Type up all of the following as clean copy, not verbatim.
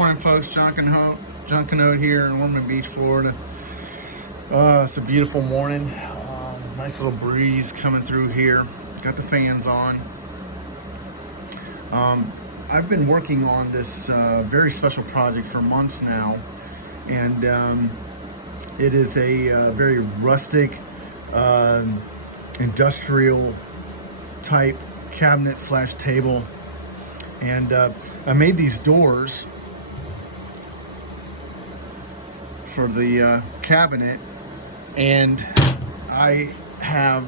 Morning, folks. John Canode here in Ormond Beach, Florida. It's a beautiful morning. Nice little breeze coming through here. Got the fans on. I've been working on this very special project for months now, and it is a very rustic, industrial type cabinet / table. And I made these doors for the cabinet, and I have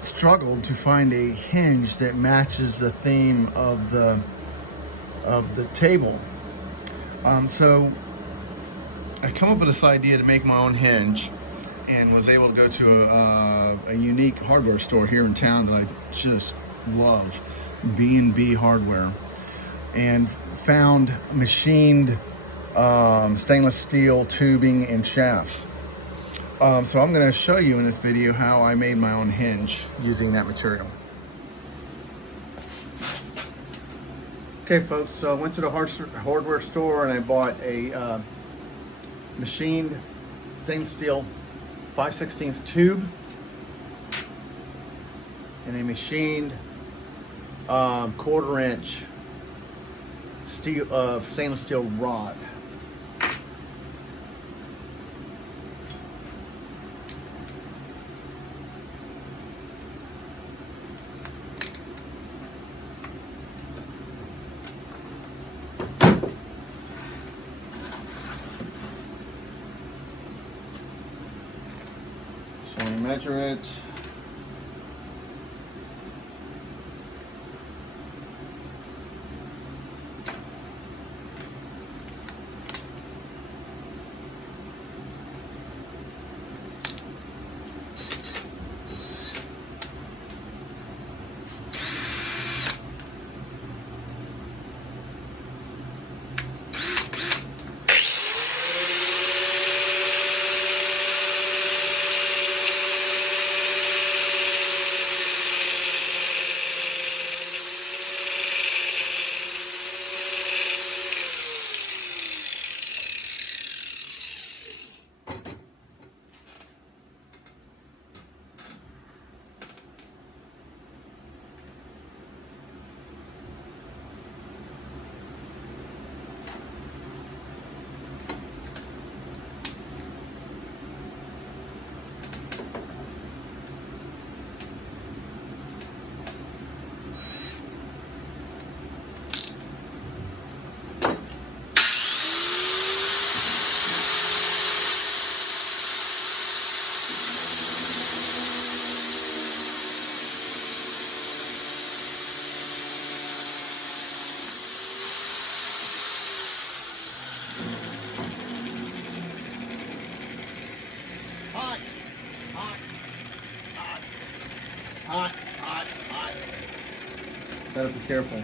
struggled to find a hinge that matches the theme of the table. So I come up with this idea to make my own hinge, and was able to go to a unique hardware store here in town that I just love, B&B Hardware, and found machined stainless steel tubing and shafts. So I'm going to show you in this video how I made my own hinge using that material. Okay folks, so I went to the hardware store and I bought a machined stainless steel 5/16 tube and a machined 1/4 inch stainless steel rod. So we measure it. Hot. Gotta be careful.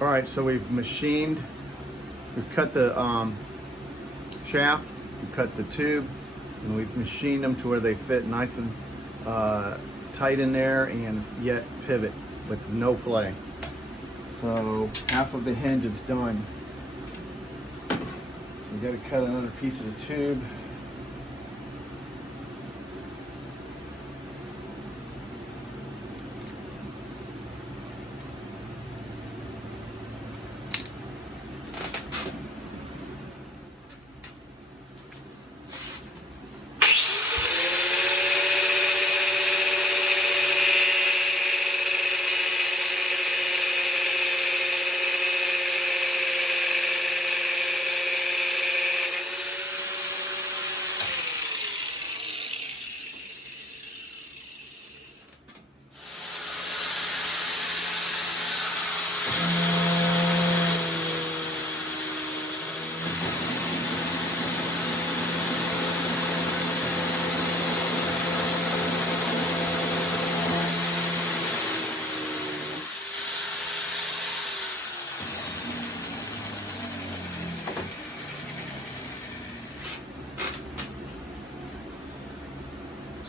All right, so we've cut the shaft, we've cut the tube, and we've machined them to where they fit nice and tight in there, and yet pivot with no play. So half of the hinge is done. We got to cut another piece of the tube.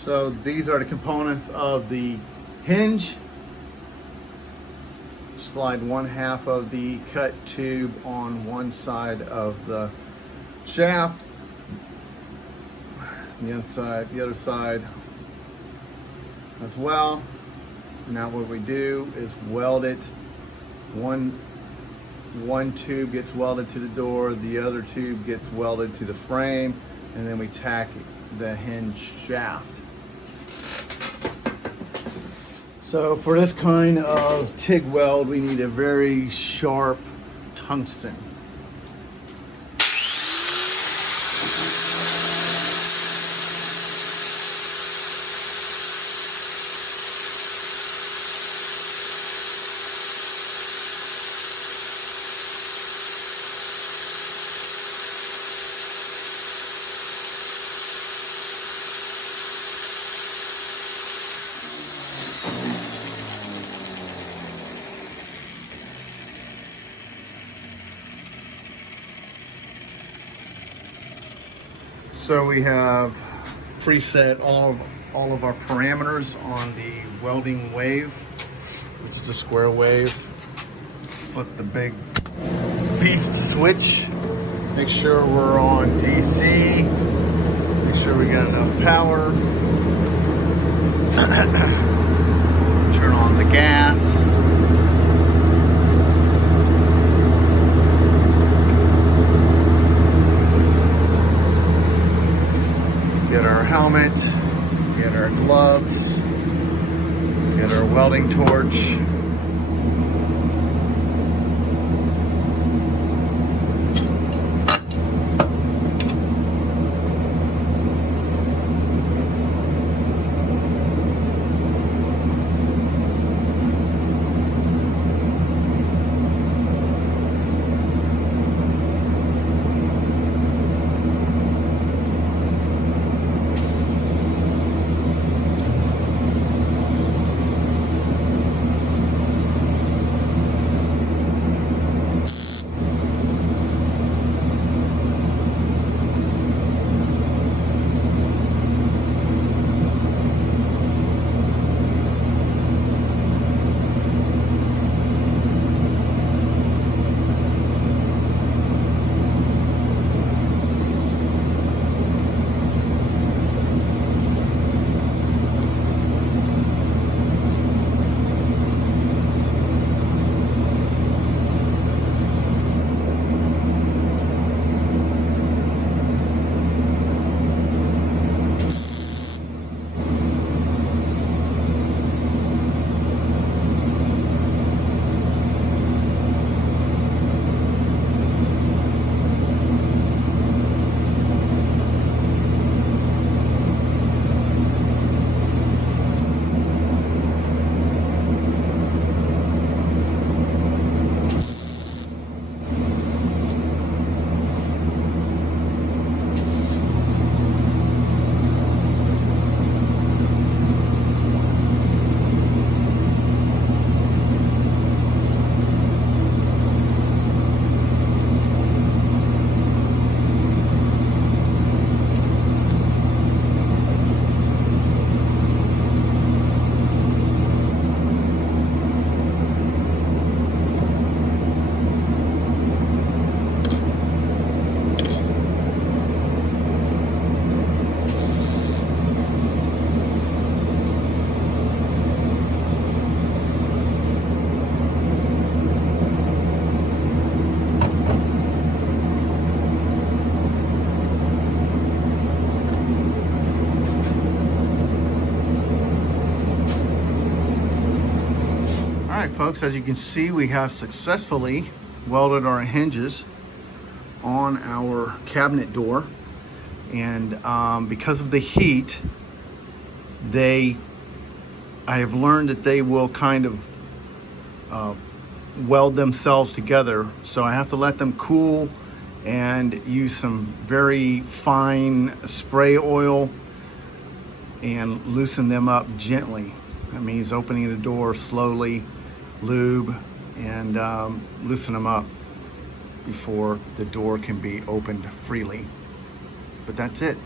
So these are the components of the hinge. Slide 1/2 of the cut tube on one side of the shaft, the other side as well. Now what we do is weld it. One tube gets welded to the door, the other tube gets welded to the frame, and then we tack the hinge shaft. So for this kind of TIG weld, we need a very sharp tungsten. So we have preset all of our parameters on the welding wave, which is a square wave. Flip the big beast switch. Make sure we're on DC. Make sure we got enough power. Turn on the gas. Get our helmet, get our gloves, get our welding torch. Alright folks, as you can see, we have successfully welded our hinges on our cabinet door, and because of the heat, I have learned that they will kind of weld themselves together, so I have to let them cool and use some very fine spray oil and loosen them up gently. That means opening the door slowly, lube, and loosen them up before the door can be opened freely. But that's it.